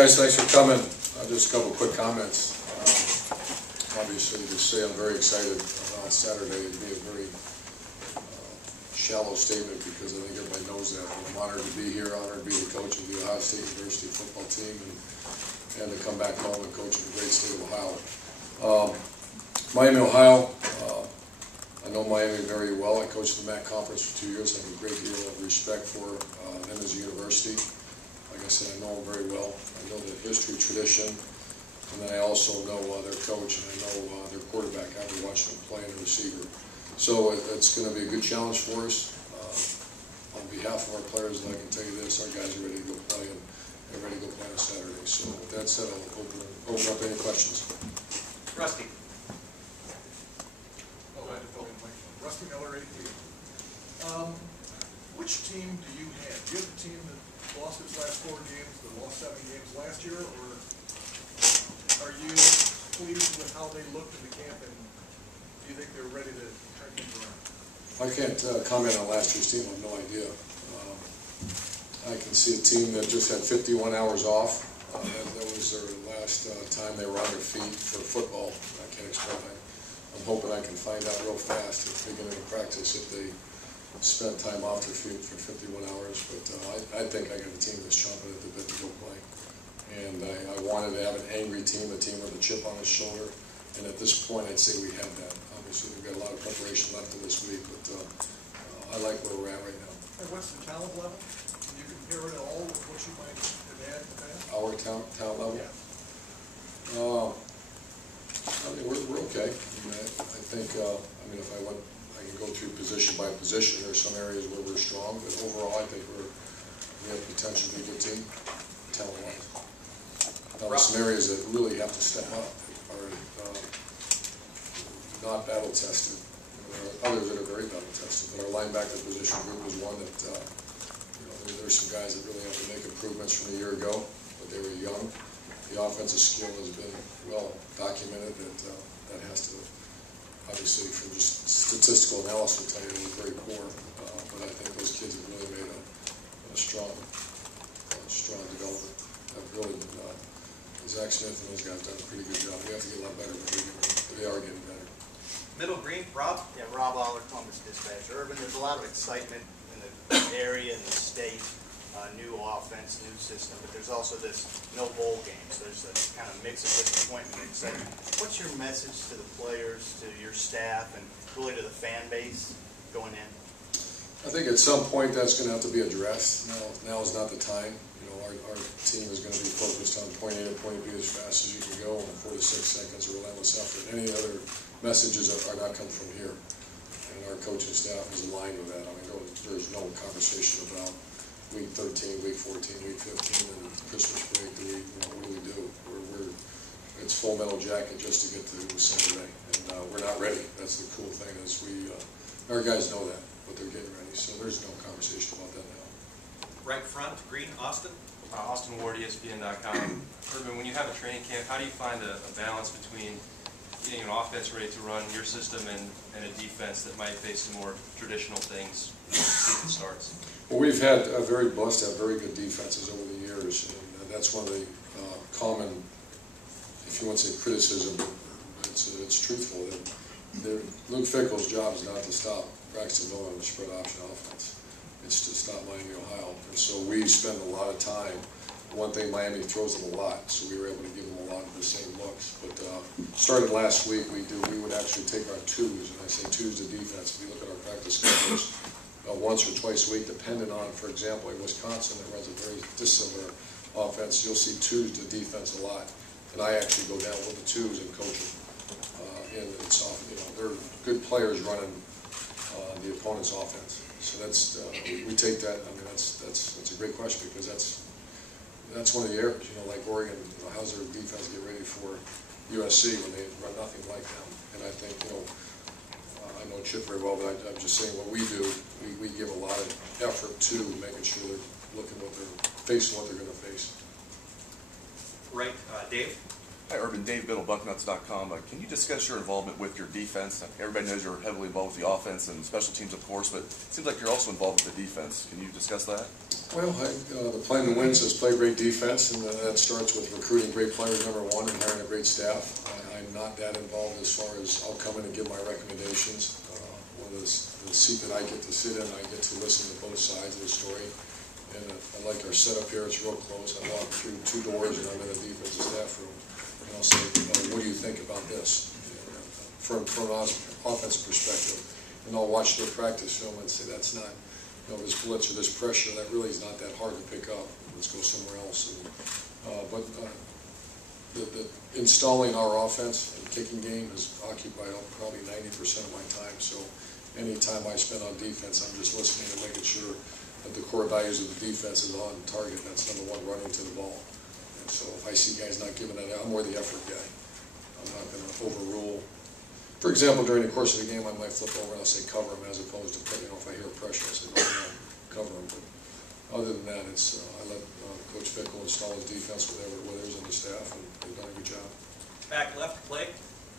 guys, thanks for coming. Just a couple quick comments. Obviously, to say I'm very excited on Saturday would be a very shallow statement because I think everybody knows that. I'm honored to be here, honored to be the coach of the Ohio State University football team, and to come back home and coach in the great state of Ohio. Miami, Ohio. I know Miami very well. I coached the MAC conference for 2 years. I have a great deal of respect for them as a university. Like I said, I know them very well. I know the history, tradition, and then I also know their coach and I know their quarterback. I've been watching them play and the receiver. So it's going to be a good challenge for us. On behalf of our players, I can tell you this, our guys are ready to go play and they're ready to go play on Saturday. So with that said, I'll open up any questions. Rusty. Rusty Miller, AP. Which team do you have? Do you have a team that lost its last 4 games, that lost 7 games last year, or are you pleased with how they looked in the camp, and do you think they're ready to turn things around? I can't comment on last year's team. I have no idea. I can see a team that just had 51 hours off. That was their last time they were on their feet for football. I can't explain that. I'm hoping I can find out real fast at the beginning of practice if they spent time off their feet for 51 hours. But I think I got a team that's chomping at the bit to go play. And I wanted to have an angry team, a team with a chip on its shoulder. And at this point, I'd say we have that. Obviously, we've got a lot of preparation left in this week, but I like where we're at right now. And what's the talent level? Can you compare it at all with what you might have had in the past? Our talent level? Yeah. I mean, we're okay. I think, if I can go through position by position. There's some areas where we're strong, but overall, I think we have potential to be a good team, talent-wise. Now, there's some areas that really have to step up, are not battle-tested. There are others that are very battle-tested, but our linebacker position group is one that, there's some guys that really have to make improvements from a year ago, but they were young. The offensive skill has been well documented. That has to, obviously, from just statistical analysis, will tell you it was very poor. But I think those kids have really made a strong development. Have really been, Zach Smith and those guys have done a pretty good job. We have to get a lot better, but they are getting better. Middle green, Rob? Yeah, Rob Aller, Columbus Dispatch. Urban, there's a lot of excitement in the area and the state. New offense, new system, but there's also this no bowl game, so there's a kind of mix of disappointment and excitement. What's your message to the players, to your staff, and really to the fan base going in? I think at some point that's going to have to be addressed. Now is not the time. Our team is going to be focused on point A to point B as fast as you can go in 4 to 6 seconds of relentless effort. Any other messages are not coming from here, and our coaching staff is aligned with that. I mean, there's no conversation about week 13, week 14, week 15, and Christmas break. What do we do? It's full metal jacket just to get to Saturday, and we're not ready. That's the cool thing is our guys know that, but they're getting ready. So there's no conversation about that now. Right front, green, Austin. Austin Ward, ESPN.com. Urban, when you have a training camp, how do you find a balance between getting an offense ready to run your system and a defense that might face some more traditional things when the season starts? Well, we've had very blessed to have very good defenses over the years, and that's one of the common, if you want to say criticism, it's truthful. Luke Fickell's job is not to stop Braxton Miller on the spread option offense. It's to stop Miami, Ohio. And so we spend a lot of time. One thing, Miami throws them a lot, so we were able to give them a lot of the same looks. But started last week, we would actually take our twos, and I say twos to defense. If you look at our practice schedules, once or twice a week, depending on, for example, in Wisconsin that runs a very dissimilar offense, you'll see twos to defense a lot. And I actually go down with the twos and coach them. And it's they're good players running the opponent's offense. So that's we take that. I mean, that's a great question because that's one of the areas. Like Oregon, how's their defense get ready for USC when they run nothing like them? And I think I know Chip very well, but I'm just saying what we do, we give a lot of effort to making sure they're looking what they're facing, what they're going to face. Right, Dave? Hi, Urban. Dave Biddle, Bucknuts.com. Can you discuss your involvement with your defense? Everybody knows you're heavily involved with the offense and special teams, of course, but it seems like you're also involved with the defense. Can you discuss that? Well, the plan to win says play great defense, and that starts with recruiting great players, number one, and hiring a great staff. I'm not that involved as far as I'll come in and give my recommendations. The seat that I get to sit in, I get to listen to both sides of the story. And I like our setup here. It's real close. I walk through 2 doors and I'm in a defensive staff room. And I'll say, what do you think about this? From an offensive perspective. And I'll watch their practice film and say, that's not, this blitz or this pressure, that really is not that hard to pick up. Let's go somewhere else. And, the installing our offense and kicking game has occupied probably 90% of my time. So any time I spend on defense, I'm just listening and making sure that the core values of the defense is on target. That's number one, running to the ball. And so if I see guys not giving that, I'm more the effort guy. I'm not going to overrule. For example, during the course of the game, I might flip over and I'll say cover him, as opposed to, if I hear pressure, I'll say, no, cover him. But other than that, it's I let Coach Fickle install his defense with others on the staff, and they've done a good job. Back left, Clay.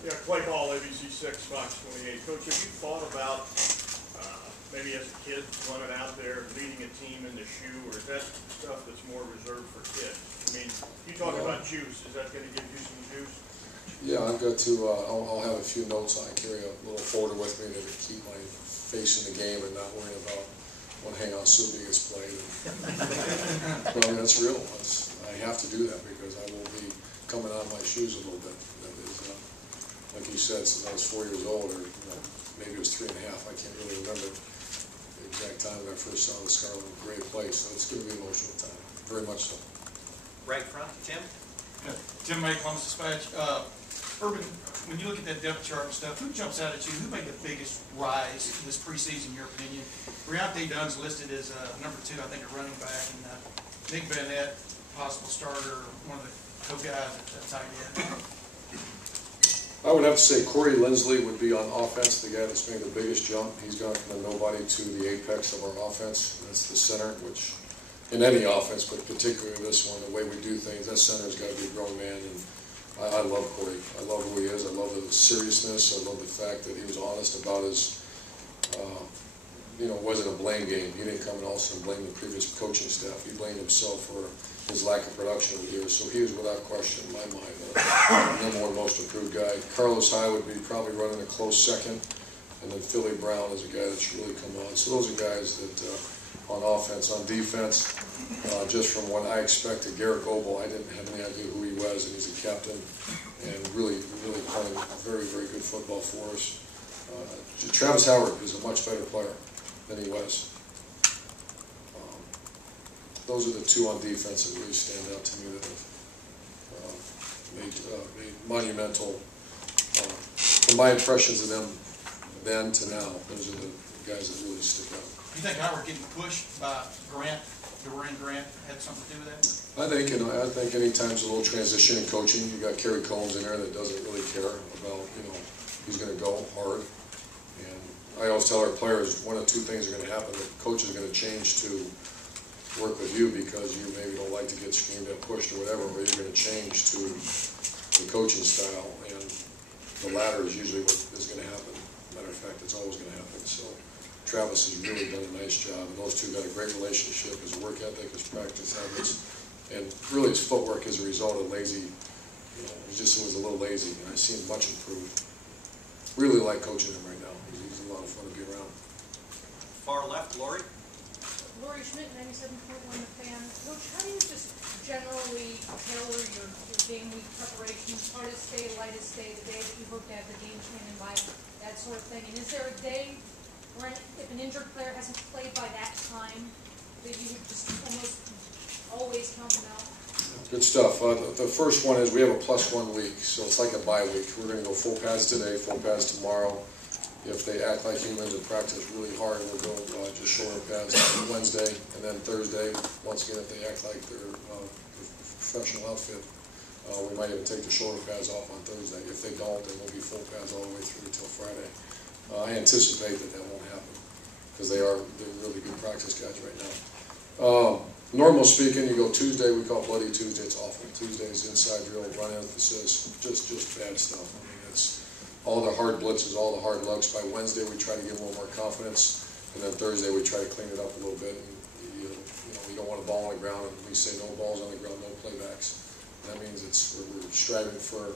Yeah, Clay Hall, ABC 6, Fox 28. Coach, have you thought about maybe as a kid running out there, leading a team in the shoe, or is that stuff that's more reserved for kids? I mean, you talk about juice. Is that going to give you some juice? Yeah, I've got to, I'll have a few notes. I carry a little folder with me to keep my face in the game and not worry about when Hangout Subi gets played. But I mean, that's real. I have to do that because I will be coming out of my shoes a little bit. That is, like you said, since I was 4 years old, or maybe it was 3 and a half, I can't really remember the exact time that I first saw the Scarlet and Gray play, so it's going to be an emotional time, very much so. Right front, Tim. Yeah, Tim May, Columbus Dispatch. Urban, when you look at that depth chart and stuff, who jumps out at you? Who made the biggest rise this preseason, in your opinion? Briante Dunn's listed as number 2, I think, a running back, and Nick Bennett, possible starter, one of the co-guys at tight end. I would have to say Corey Lindsley would be on offense, the guy that's made the biggest jump. He's gone from a nobody to the apex of our offense. That's the center, which in any offense, but particularly this one, the way we do things, that center's got to be a grown man. And I love Corey. I love who he is. I love his seriousness. I love the fact that he was honest about his, it wasn't a blame game. He didn't come and also blame the previous coaching staff. He blamed himself for his lack of production over the years. So he was without question, in my mind, the number one most improved guy. Carlos Hyde would be probably running a close second. And then Philly Brown is a guy that's really come on. So those are guys that, on offense, on defense, just from what I expected, Garrett Goebel, I didn't have any idea who he was, and he's a captain, and really playing very, very good football for us. Travis Howard is a much better player than he was. Those are the 2 on defense that really stand out to me that have made monumental, from my impressions of them then to now, those are the guys that really stick out. You think Howard getting pushed by Dorian Grant had something to do with that? I think anytime there's a little transition in coaching, you got Kerry Combs in there that doesn't really care about, he's going to go hard. And I always tell our players, one of 2 things are going to happen. The coach is going to change to work with you because you maybe don't like to get screamed at, pushed, or whatever, or you're going to change to the coaching style. And the latter is usually what is going to happen. Matter of fact, it's always going to happen. So Travis has really done a nice job, and those 2 got a great relationship. His work ethic, his practice habits, and really his footwork as a result of lazy. He just was a little lazy, and I see him much improved. Really like coaching him right now. He's a lot of fun to be around. Far left, Lori. Lori Schmidt, 97.1 The Fan. Coach, how do you just generally tailor your game week preparations? Hardest day, lightest day, the day that you hope to have the game plan in by, that sort of thing? And is there a day when, if an injured player hasn't played by that time, that you would just almost always count them out? Good stuff. The first one is we have a +1 week, so it's like a bye week. We're going to go full pads today, full pads tomorrow. If they act like humans and practice really hard, we'll go just shoulder pads on Wednesday, and then Thursday, once again, if they act like they're professional outfit, we might even take the shoulder pads off on Thursday. If they don't, then we'll be full pads all the way through until Friday. I anticipate that won't happen because they're really good practice guys right now. Normal speaking, you go Tuesday, we call it Bloody Tuesday. It's awful. Tuesday's inside drill, run emphasis, just bad stuff. I mean, it's all the hard blitzes, all the hard looks. By Wednesday, we try to give them a little more confidence, and then Thursday we try to clean it up a little bit. And You don't want a ball on the ground, and we say no balls on the ground, no playbacks. That means we're striving for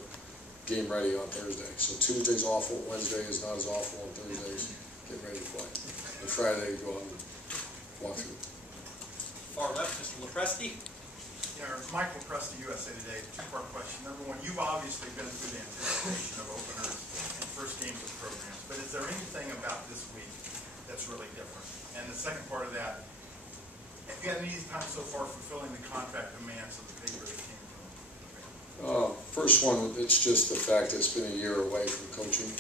game ready on Thursday. So Tuesday's awful, Wednesday is not as awful, and Thursday's getting ready to play. And Friday, go out and walk through. Far left, Mr. Lepresti. Yeah, Michael Presti, USA Today. Two-part question. Number one, you've obviously been through the anticipation of openers and first games of programs, but is there anything about this week that's really different? And the second part of that, have you had an easy time so far fulfilling the contract demands of the paper that came from? First one, it's just the fact that it's been a year away from coaching.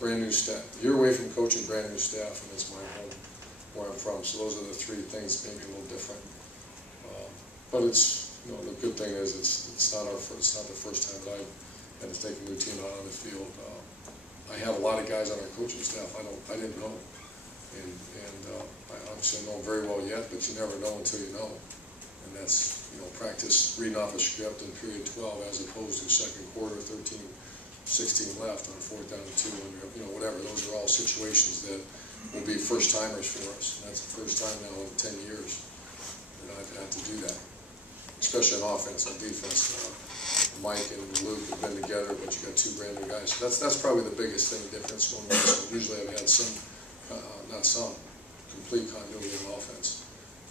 Brand new staff. A year away from coaching, brand new staff, and it's my home where I'm from. So those are the three things maybe a little different. But it's, the good thing is it's not the first time that I've had to take a new team out on the field. I have a lot of guys on our coaching staff I didn't know, and I obviously don't know them very well yet, but you never know until you know. And that's, practice reading off a script in period 12 as opposed to second quarter, 13, 16 left on 4th down to 2, and whatever. Those are all situations that will be first timers for us. And that's the first time now in 10 years that I've had to do that, especially on offense. On defense, Mike and Luke have been together, but you got two brand new guys. So that's probably the biggest thing difference. Usually I've had complete continuity in offense,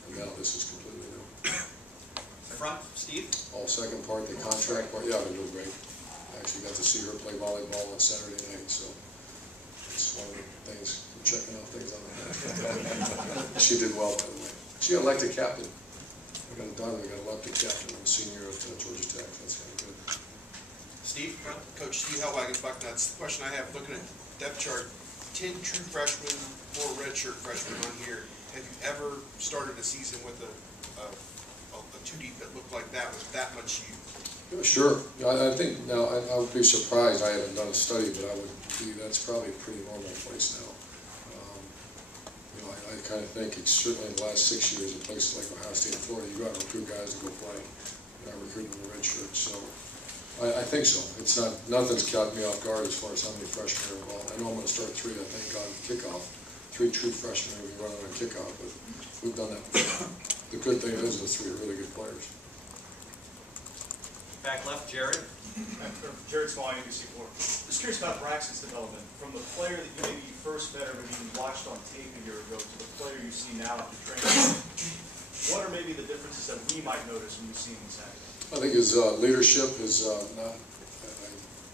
and now this is completely new. Front, Steve. All second part, the contract part, yeah, they're doing great. I actually got to see her play volleyball on Saturday night, so it's one of the things, checking off things on that. She did well, by the way. She got elected captain. I got a daughter that got elected captain. I'm a senior at Georgia Tech. That's kind of good. Steve, front. Coach Steve Hellwagon, Bucknuts. The question I have, looking at depth chart, 10 true freshmen, 4 redshirt freshmen on here. Have you ever started a season with a two deep that looked like that with that much youth? Yeah, sure. I think now I would be surprised. I haven't done a study, but that's probably a pretty normal place now. I kind of think it's certainly in the last 6 years in places like Ohio State and Florida, you got to recruit guys to go play. You're not recruiting the red shirt, so I think so. It's nothing's caught me off guard as far as how many freshmen are involved. I know I'm going to start 3, I think, on kickoff. 3 true freshmen will be running on kickoff, but we've done that before. The good thing is the 3 are really good players. Back left, Jared. Jared Small, ABC4. Just curious about Braxton's development. From the player that you maybe first met or maybe watched on tape a year ago to the player you see now after training, what are maybe the differences that we might notice when you see him Saturday? I think his leadership is not,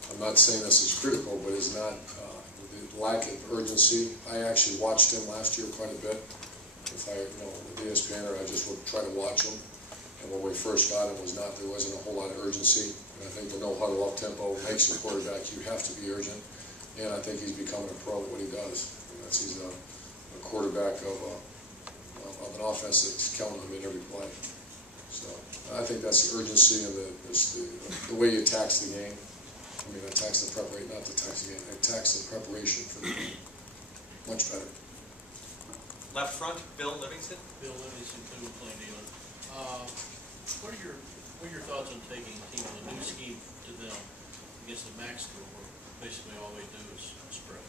I'm not saying this is critical, but is not, the lack of urgency. I actually watched him last year quite a bit. If with ESPN, or I just would try to watch him. And when we first got him, there wasn't a whole lot of urgency. And I think the no huddle up tempo makes the quarterback, you have to be urgent. And I think he's becoming a pro at what he does. He's a quarterback of an offense that's counting him in every play. So I think that's the urgency and the way he attacks the game. I mean, attacks the preparation, not the attacks the game, attacks the preparation for the game. Much better. Left front, Bill Livingston. Bill Livingston, Cleveland Plain Dealer. What are your thoughts on taking a team with a new scheme to them against the MAC school, where basically all they do is spread?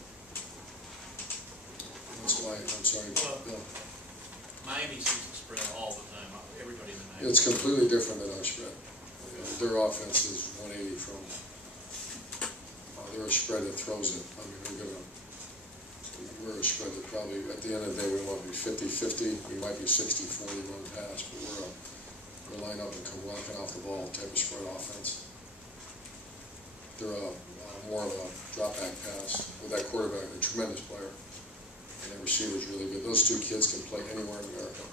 That's why, I'm sorry, Bill. Miami seems to spread all the time. Everybody in the MAC. It's completely different than our spread. Their offense is 180 from. They're a spread that throws it. I mean, we're a spread that probably, at the end of the day, we want to be 50-50. We might be 60-40 run pass, but we're line up and come rocking off the ball type of spread offense. They're more of a drop back pass with that quarterback, a tremendous player, and that receiver's really good. Those 2 kids can play anywhere in America.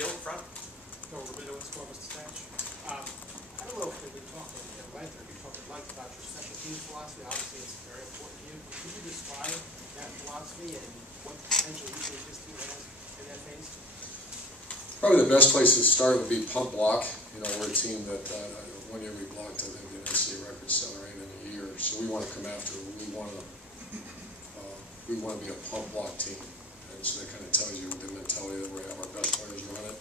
Bill, front. No, Ruben Owens, Corpus Dispatch. I don't know if we talked at length or we talked at length about your special teams philosophy. Obviously, it's very important to you. Could you describe that philosophy and what potential you think this team has in that phase? Probably the best place to start would be pump block. We're a team that 1 year we blocked, I think, the NCAA record 7 or 8 in a year. So we want to come after. We want to be a pump block team. And so that kind of tells you the mentality that we have our best players run it.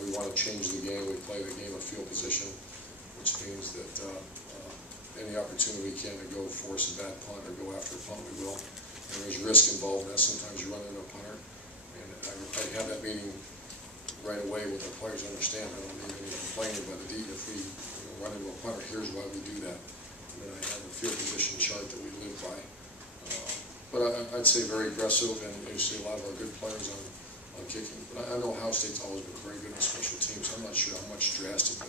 We want to change the game. We play the game of field position, which means that any opportunity we can to go force a bad punt or go after a punt, we will. and there's risk involved in that. Sometimes you run into a punter, and I have that meeting right away with the players to understand. I don't need any complaining about the if we run into a punter, here's why we do that. And then I have a field position chart that we live by. But I'd say very aggressive, and you see a lot of our good players on kicking. But I know Ohio State's always been very good in special teams. I'm not sure how much drastic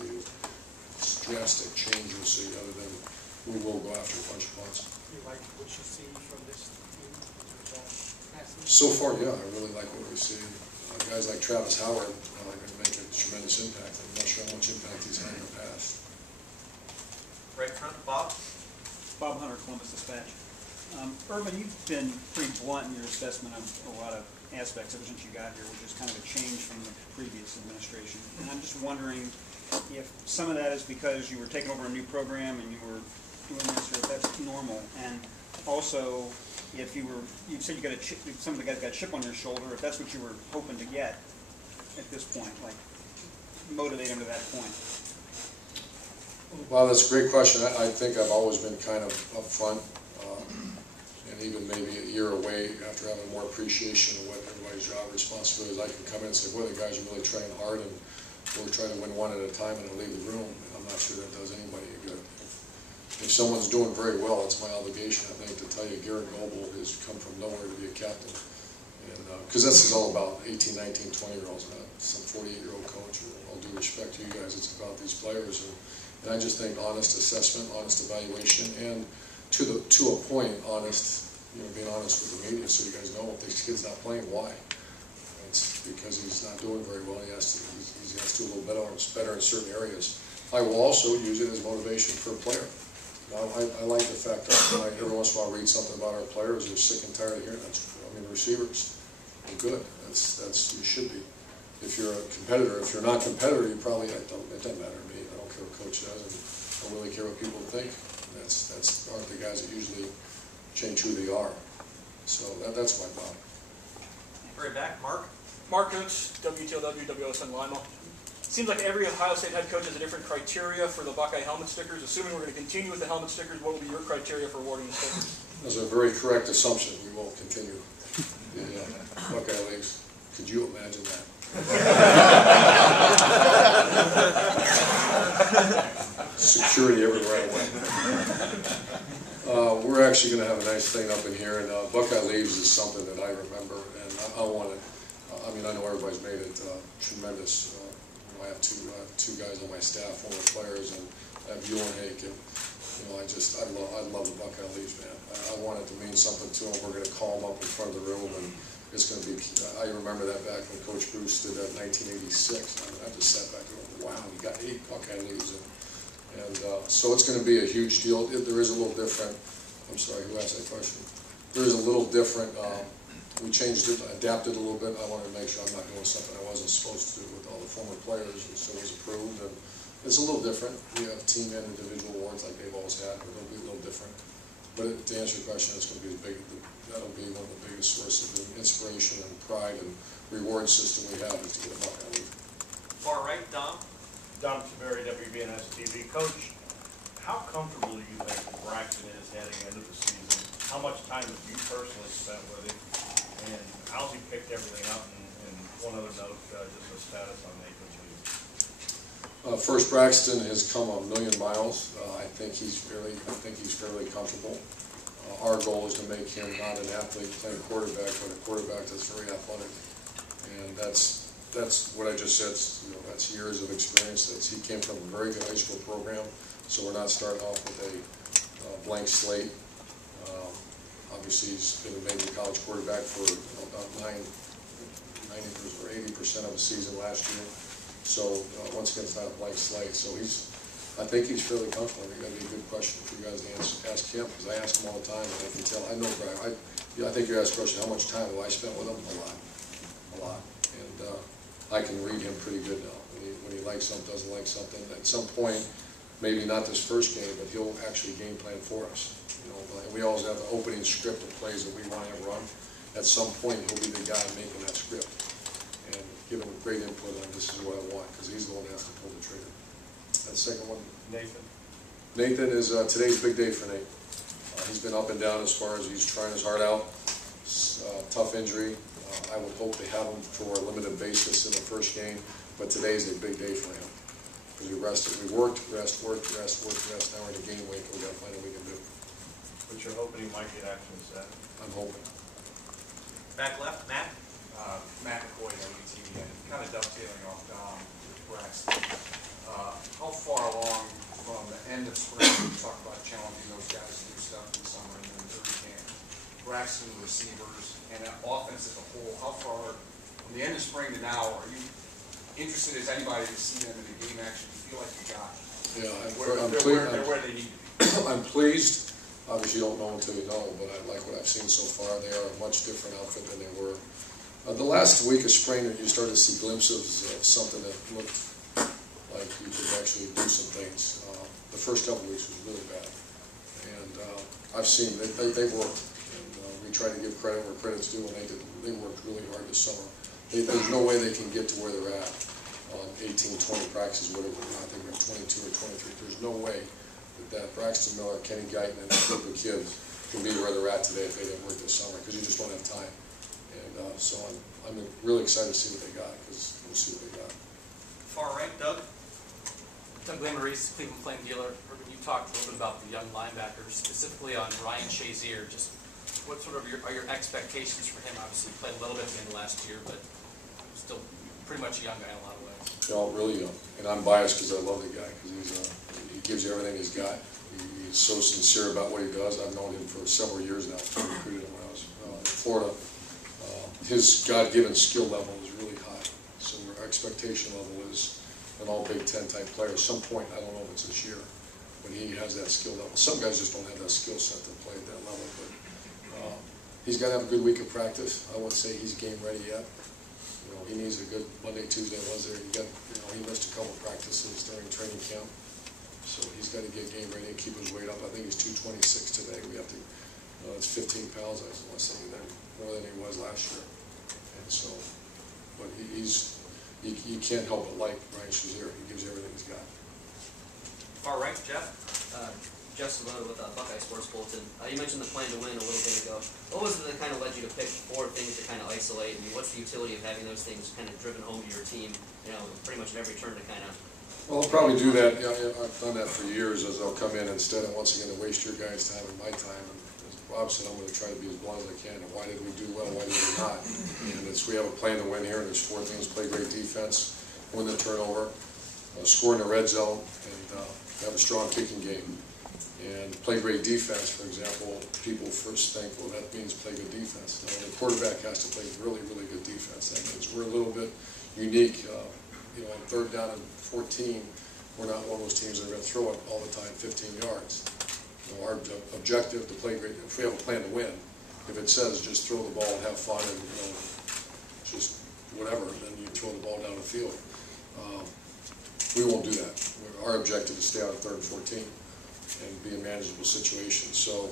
change you'll see other than we will go after a bunch of punts. You like what you see from this team in terms of passing? So far, yeah, I really like what we see. Guys like Travis Howard are going to make a tremendous impact. I'm not sure how much impact he's had in the past. Right front, Bob. Bob Hunter, Columbus Dispatch. Urban, you've been pretty blunt in your assessment of a lot of aspects ever since you got here, which is kind of a change from the previous administration. And I'm just wondering if some of that is because you were taking over a new program and you were doing this, or if that's normal. And also, if you said you got a chip, some of the guys got a chip on your shoulder, if that's what you were hoping to get at this point, like motivate them to that point. Well, that's a great question. I think I've always been kind of upfront, and even maybe a year away after having more appreciation of what everybody's job responsibility is. I can come in and say, boy, the guys are really trying hard, and we're trying to win one at a time, and I'll leave the room. And I'm not sure that does anybody good. If someone's doing very well, it's my obligation, I think, to tell you Garrett Noble has come from nowhere to be a captain. And because this is all about 18, 19, 20-year-olds, not some 48-year-old coach. Or all due respect to you guys, it's about these players. And I just think honest assessment, honest evaluation, and to a point, honest, being honest with the media, so you guys know if this kid's not playing, why? It's because he's not doing very well. He has to do a little better in certain areas. I will also use it as motivation for a player. I like the fact that every once in a while I read something about our players who are sick and tired of hearing that. I mean, the receivers are good. That's you should be. If you're a competitor, if you're not a competitor, you probably it doesn't matter to me. I don't care what coach does, and I don't really care what people think. That's aren't the guys that usually change who they are. So that's my thought. Right back, Mark. Mark Coach, WTLW, WSN Lima. Seems like every Ohio State head coach has a different criteria for the Buckeye helmet stickers. Assuming we're going to continue with the helmet stickers, what will be your criteria for awarding the stickers? That's a very correct assumption. We won't continue. The Buckeye leagues. Could you imagine that? Security everywhere I went. We're actually going to have a nice thing up in here, and Buckeye Leaves is something that I remember, and I want it. I mean, I know everybody's made it tremendous. I have two guys on my staff, former players, and I have Hake, and I love the Buckeye Leaves, man. I want it to mean something to them. We're going to call them up in front of the room, and it's going to be. I remember that back when Coach Bruce did that in 1986. I just sat back and went, wow, we got 8 Buckeye Leaves, and so it's going to be a huge deal. There is a little different. I'm sorry, who asked that question? There is a little different. We changed it, adapted a little bit. I wanted to make sure I'm not doing something I wasn't supposed to do with all the former players, and so it was approved. And it's a little different. We have team and individual awards like they've always had, but it'll be a little different. But to answer your question, it's going to be that'll be one of the biggest sources of inspiration and pride and reward system we have is to get a Buckeye League. Far right, Dom. Dom Taveri, WBNS TV. Coach, how comfortable do you think Braxton is heading into the season? How much time have you personally spent with him? And how's he picked everything up? And one other note, just the status on Nathan's leave. First, Braxton has come a million miles. I think he's fairly comfortable. Our goal is to make him not an athlete playing quarterback, but a quarterback that's very athletic. And that's what I just said. That's years of experience. He came from a very good high school program, so we're not starting off with a blank slate. Obviously, he's been a major college quarterback for about 90% or 80% of the season last year. So once again, it's not a blank slate. So I think he's fairly comfortable. I think that'd be a good question for you guys to ask him, because I ask him all the time, and I can tell. I know, Brian. I think you asked the question, how much time have I spent with him? A lot. And I can read him pretty good now. When he likes something, doesn't like something. At some point, maybe not this first game, but he'll actually game plan for us. We always have the opening script of plays that we want to run. At some point, he'll be the guy making that script and give him great input on this is what I want, because he's the one that has to pull the trigger. That second one, Nathan. Nathan is today's a big day for Nate. He's been up and down as far as he's trying his heart out. tough injury. I would hope they have him for a limited basis in the first game, but today's a big day for him. Because we rested, we worked, rest. Now we're in a game week, we got to find what we can do. But you're hoping he might get action Saturday? I'm hoping. Back left, Matt. Matt McCoy, WTV, and kind of dovetailing off Dom with Braxton. How far along from the end of spring, we talked about challenging those guys to do stuff in the summer and then early camp. Braxton, the receivers, and that offense as a whole, how far from the end of spring to now are you interested as anybody to see them in the game action? You feel like you got where they need to be? I'm pleased. Obviously, you don't know until you know, but I like what I've seen so far. They are a much different outfit than they were. The last week of spring, you started to see glimpses of something that looked like you could actually do some things. The first couple of weeks was really bad. And I've seen, they've worked. And we try to give credit where credit's due, and they worked really hard this summer. There's no way they can get to where they're at on 18, 20 practices, whatever. I think we have 22 or 23. There's no way that Braxton Miller, Kenny Guyton, and that group of kids can be where they're at today if they didn't work this summer, because you just don't have time. And so I'm really excited to see what they got, because we'll see what they got. Far right, Doug. Doug Maurice, Cleveland Plain Dealer. You talked a little bit about the young linebackers, specifically on Ryan Shazier. Just what sort of are your expectations for him? Obviously, played a little bit at the end of last year, but still pretty much a young guy in a lot of ways. No, really young. And I'm biased because I love the guy, because he gives you everything he's got. He's so sincere about what he does. I've known him for several years now. I recruited him when I was in Florida. His God-given skill level is really high. So our expectation level is an all Big Ten type player. At some point, I don't know if it's this year, but he has that skill level. Some guys just don't have that skill set to play at that level. But he's got to have a good week of practice. I wouldn't say he's game ready yet. You know, he needs a good Monday, Tuesday, Wednesday. He missed a couple of practices during training camp. So he's got to get game ready and keep his weight up. I think he's 226 today. We have to, it's 15 pounds, I want to say, more than he was last year. And so, but you can't help but like Ryan Shazier. He gives you everything he's got. Far right, Jeff. Jeff Savona with Buckeye Sports Bulletin. You mentioned the plan to win a little bit ago. What was it that kind of led you to pick 4 things to kind of isolate? I mean, what's the utility of having those things kind of driven home to your team, pretty much at every turn to kind of... Well, I'll probably do that. I've done that for years, as they'll come in instead of once again to waste your guys' time and my time. And as Bob said, I'm going to try to be as blunt as I can. And why did we do well? Why did we not? And we have a plan to win here, and there's 4 things: play great defense, win the turnover, score in the red zone, and have a strong kicking game. And play great defense, for example, people first think, well, that means play good defense. No, the quarterback has to play really, really good defense. That means we're a little bit unique. On 3rd down and 14, we're not one of those teams that are going to throw it all the time 15 yards. Our objective to play great, if we have a plan to win, if it says just throw the ball and have fun and just whatever, then you throw the ball down the field. We won't do that. Our objective is to stay out of 3rd and 14 and be a manageable situation. So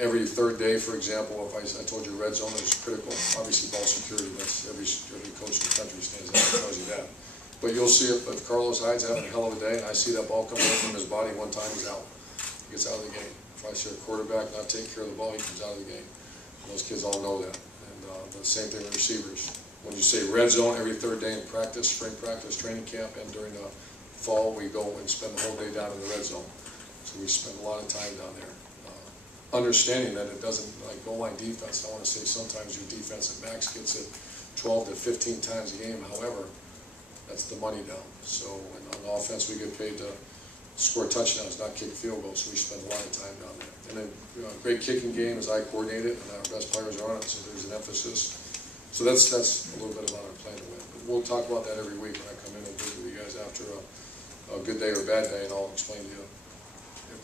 every 3rd day, for example, if I told you red zone is critical, obviously ball security, that's every coach in the country stands up and tells you that. But you'll see if Carlos Hyde's having a hell of a day and I see that ball come away from his body one time, he's out. He gets out of the game. If I see a quarterback not take care of the ball, he comes out of the game. And those kids all know that. And the same thing with receivers. When you say red zone every 3rd day in practice, spring practice, training camp, and during the fall, we go and spend the whole day down in the red zone. So we spend a lot of time down there. Understanding that it doesn't, like goal line defense, I want to say sometimes your defense at max gets it 12 to 15 times a game. However, that's the money down. So on offense, we get paid to score touchdowns, not kick field goals, so we spend a lot of time down there. And then great kicking game as I coordinate it, and our best players are on it, so there's an emphasis. So that's a little bit about our plan to win. But we'll talk about that every week when I come in and visit with you guys after a good day or bad day, and I'll explain to you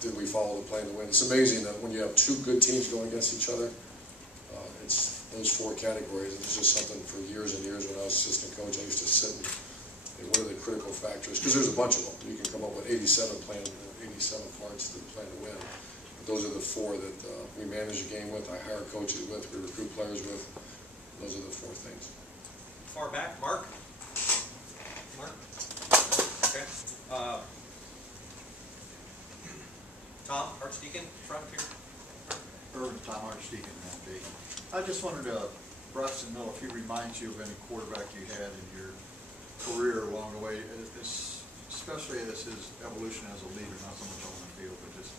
did we follow the plan to win. It's amazing that when you have 2 good teams going against each other, it's those 4 categories. And it's just something for years and years when I was assistant coach, I used to sit and what are the critical factors? Because there's a bunch of them. You can come up with 87 parts to the plan to win. But those are the 4 that we manage the game with, I hire coaches with, we recruit players with. Those are the 4 things. Far back, Mark. Mark? Okay. Tom, Archdeacon, front here. Tom Archdeacon, MD. I just wanted to Russ to know if he reminds you of any quarterback you had in your career along the way, especially as his evolution as a leader, not so much on the field, but just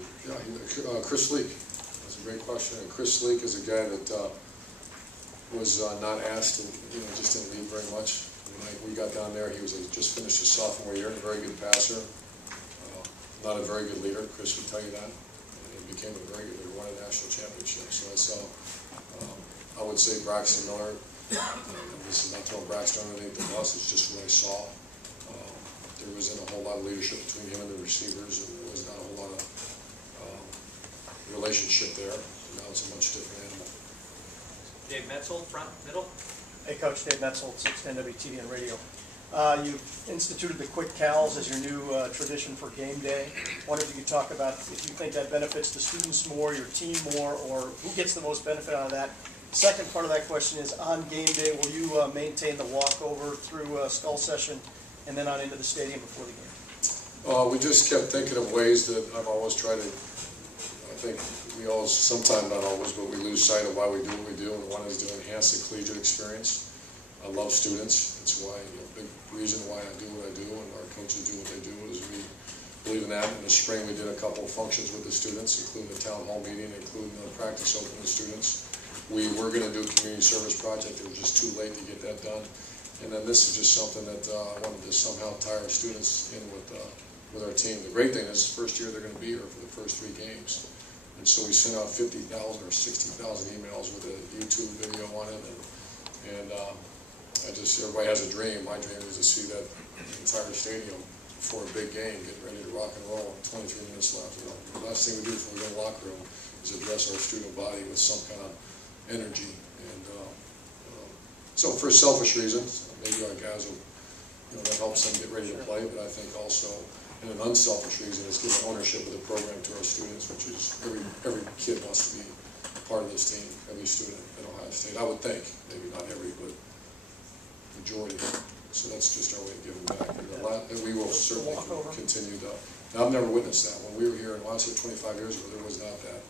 his leadership. Yeah, Chris Leak. That's a great question. And Chris Leak is a guy that was not asked and just didn't lead very much. When we got down there, he was just finished his sophomore year, a very good passer, not a very good leader. Chris would tell you that. And he became a very good leader, won a national championship. So I saw, I would say Braxton Miller. This is not throwing Braxton or anything to us. It's just what I saw. There wasn't a whole lot of leadership between him and the receivers, and there was not a whole lot of relationship there. And now it's a much different animal. Dave Metzel, front, middle. Hey, Coach, Dave Metzel, 610 WTV and radio. You've instituted the quick cals as your new tradition for game day. I wonder if you could talk about if you think that benefits the students more, your team more, or who gets the most benefit out of that. Second part of that question is, on game day, will you maintain the walkover through Skull Session and then on into the stadium before the game? We just kept thinking of ways that I've always tried to, I think we always, sometimes not always, but we lose sight of why we do what we do, and one is to enhance the collegiate experience. I love students. It's why, a big reason why I do what I do and our coaches do what they do is we believe in that. In the spring we did a couple of functions with the students, including the town hall meeting, including the practice open with students. We were going to do a community service project. It was just too late to get that done. And then this is just something that I wanted to somehow tie our students in with our team. The great thing is, first year they're going to be here for the first 3 games. And so we sent out 50,000 or 60,000 emails with a YouTube video on it. And everybody has a dream. My dream is to see that entire stadium before a big game, getting ready to rock and roll. 23 minutes left. The last thing we do before we go in the locker room is address our student body with some kind of energy. And so for selfish reasons, maybe our guys will, that helps them get ready to play, but I think also in an unselfish reason is giving ownership of the program to our students, which is every kid wants to be part of this team, every student at Ohio State. I would think, maybe not every, but majority. So that's just our way of giving back. And we will certainly continue to. Now, I've never witnessed that. When we were here in Ohio State 25 years ago, there was not that.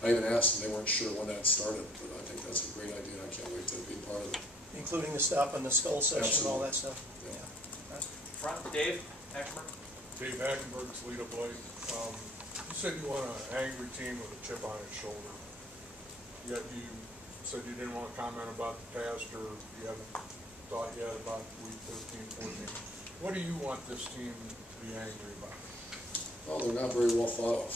I even asked them, they weren't sure when that started, but I think that's a great idea, and I can't wait to be part of it. Including the stop and the Skull Session. Absolutely. And all that stuff. Yeah. Front, Dave Hackenberg. Dave Hackenberg, Toledo Blade. You said you want an angry team with a chip on its shoulder, yet you said you didn't want to comment about the past, or you haven't thought yet about week 13, 14. What do you want this team to be angry about? Well, they're not very well thought of.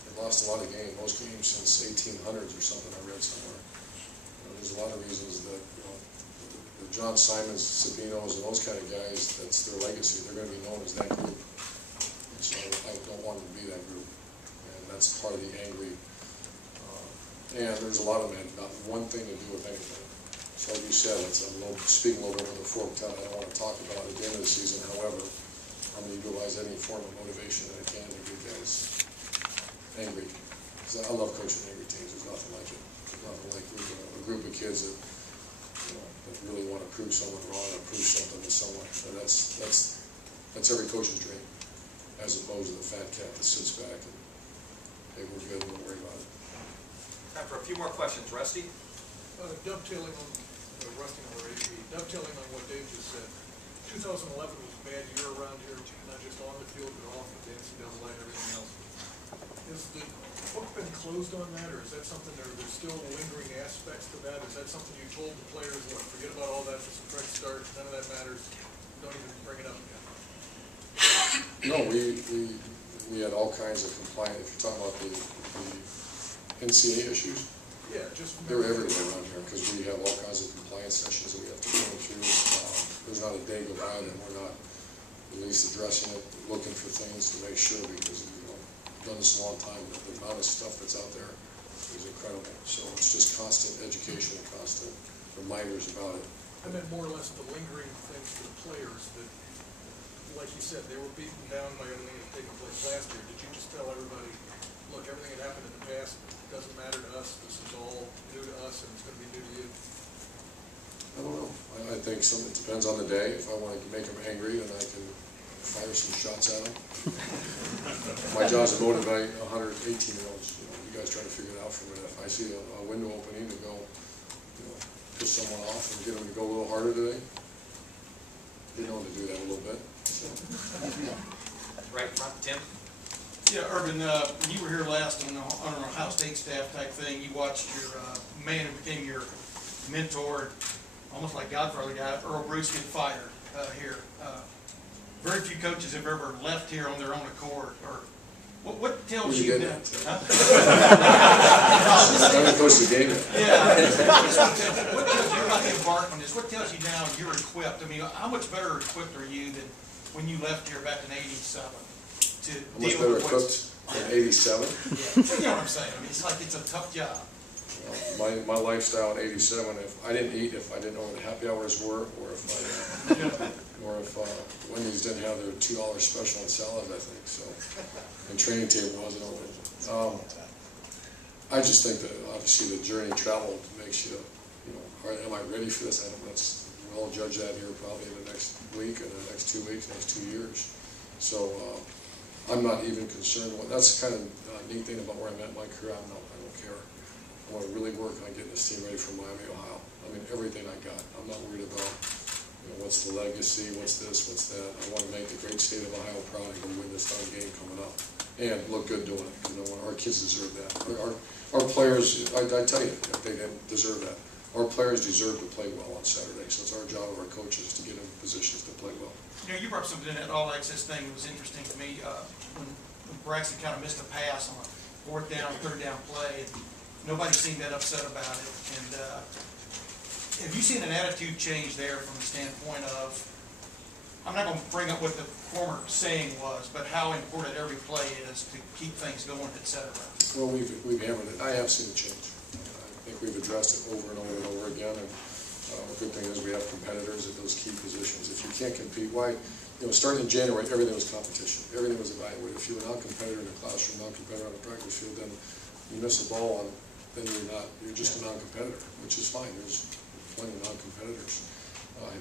They've lost a lot of games, most games since 1800s or something I read somewhere. There's a lot of reasons that, the John Simons, Sabinos, and those kind of guys, that's their legacy. They're going to be known as that group. And so I don't want them to be that group. And that's part of the angry. And there's a lot of men, not one thing to do with anything. So like you said, I'm speaking a little bit over the fork tongue. I don't want to talk about it at the end of the season. However, I'm going to utilize any form of motivation that I can to get guys angry. Because I love coaching angry teams. There's nothing like it. There's nothing like a group of kids that, that really want to prove someone wrong or prove something to someone. And that's every coach's dream, as opposed to the fat cat that sits back and, hey, we're good, don't worry about it. Time for a few more questions. Rusty? Dovetailing on Rusty number 8, dovetailing on what Dave just said. 2011 was a bad year around here, not just on the field, but off with the NCAA and everything else. Has the book been closed on that, or is that something there's still lingering aspects to that? Is that something you told the players, look, forget about all that, just a fresh start, none of that matters, don't even bring it up again? No, we had all kinds of compliance. If you're talking about the NCAA issues, yeah, just they're everywhere around here because we have all kinds of compliance sessions that we have to go through. There's not a day go by that we're not at least addressing it, looking for things to make sure, because we've done this a long time. The amount of stuff that's out there is incredible. So it's just constant education and constant reminders about it. I meant more or less the lingering things for the players that, like you said, they were beaten down by everything that had taken place last year. Did you just tell everybody, look, everything that happened in the past doesn't matter to us, this is all new to us, and it's going to be new to you? I don't know. I think it depends on the day. If I want to make them angry, then I can fire some shots at them. My job is to motivate 118-year-olds. You guys try to figure it out for me. If I see a window opening to go, piss someone off and get them to go a little harder today, they know to do that a little bit. So. Right in front, Tim. Yeah, Urban, when you were here last on an Ohio State staff type thing, you watched your man who became your mentor, almost like Godfather guy, Earl Bruce, get fired here. Very few coaches have ever left here on their own accord. Or what tells you that? I haven't coached the game yet. Yeah. What tells you about the embarkment is what tells you now you're equipped? I mean, how much better equipped are you than when you left here back in '87 to How much deal better with equipped than '87? Yeah, you know what I'm saying? I mean, it's like it's a tough job. My lifestyle in '87, if I didn't eat, if I didn't know what the happy hours were, or if Wendy's didn't have their $2 special on salads, I think so, and training table wasn't open. I just think that obviously the journey traveled makes you, am I ready for this? I don't. We'll all judge that here probably in the next week, or the next 2 weeks, next 2 years. So I'm not even concerned. That's the kind of neat thing about where I'm at in my career. I don't care. I want to really work on getting this team ready for Miami, Ohio. I mean, everything I got. I'm not worried about, what's the legacy, what's this, what's that. I want to make the great state of Ohio proud and go win this darn game coming up. And look good doing it. Our kids deserve that. Our players, I tell you, they deserve that. Our players deserve to play well on Saturday. So it's our job of our coaches to get in positions to play well. You brought up something in that all-access thing that was interesting to me. When Braxton kind of missed a pass on a 4th down, 3rd down play, and nobody seemed that upset about it. And have you seen an attitude change there from the standpoint of, I'm not going to bring up what the former saying was, but how important every play is to keep things going, et cetera? Well, we've hammered it. I have seen a change. I think we've addressed it over and over and over again. And the good thing is we have competitors at those key positions. If you can't compete, why? Starting in January, everything was competition. Everything was evaluated. If you're a non-competitor in the classroom, non-competitor on the practice field, then you miss a ball, then you're just a non-competitor, which is fine. There's plenty of non-competitors.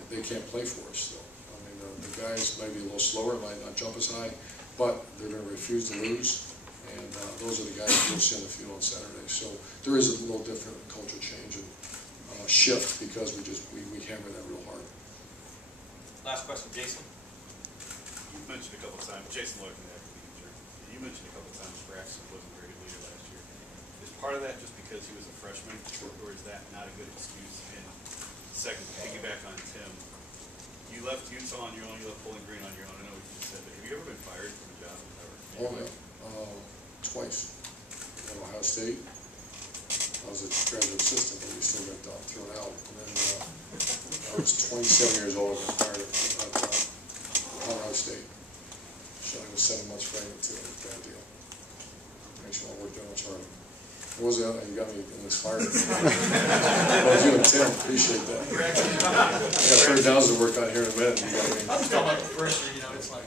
They can't play for us, though. I mean, the guys might be a little slower, might not jump as high, but they're going to refuse to lose. And those are the guys you'll see on the field on Saturday. So there is a little different culture change and shift because we hammer that real hard. Last question, Jason. You mentioned a couple of times, Jason Lloyd from the academic teacher. You mentioned a couple of times Braxton wasn't a very good leader last year. Is part of that just because he was a freshman, or is that not a good excuse? And second, to piggyback on Tim, you left Utah on your own, you left Bowling Green on your own. I know what you just said, but have you ever been fired from a job? Oh, yeah. Twice. At Ohio State, I was a graduate assistant, but we still got thrown out. And then I was 27 years old and got fired at Ohio State. So I was 7 months pregnant too. It was a bad deal. Makes you want to work that much harder. What was the other? You got me in this fire. Well, you and Tim, appreciate that. I got 3rd downs to work on here in a minute. You got me. I'm just talking about the pressure, it's like.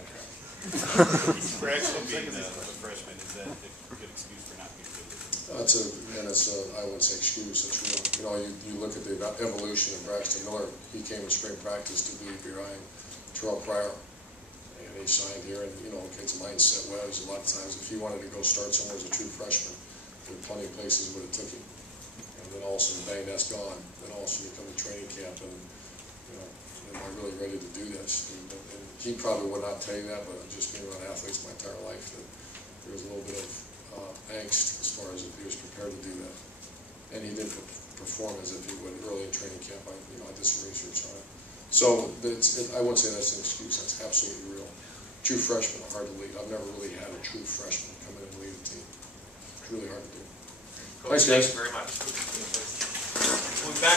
Braxton being a freshman, is that a good excuse for not being good? I wouldn't say excuse, it's real. You look at the evolution of Braxton Miller. He came to spring practice to be behind Terrell Pryor, and he signed here, and it's a mindset. Well, a lot of times, if he wanted to go start somewhere as a true freshman, there are plenty of places where it took him. And then all of a sudden, bang, that's gone. Then all of a sudden you come to training camp and, am I really ready to do this? And he probably would not tell you that, but just being around athletes my entire life, that there was a little bit of angst as far as if he was prepared to do that. And he didn't perform as if he would early in training camp. I did some research on it. So I wouldn't say that's an excuse. That's absolutely real. True freshmen are hard to lead. I've never really had a true freshman come in and lead a team. It's really hard to do. Coach, Thanks, guys. Thank you very much.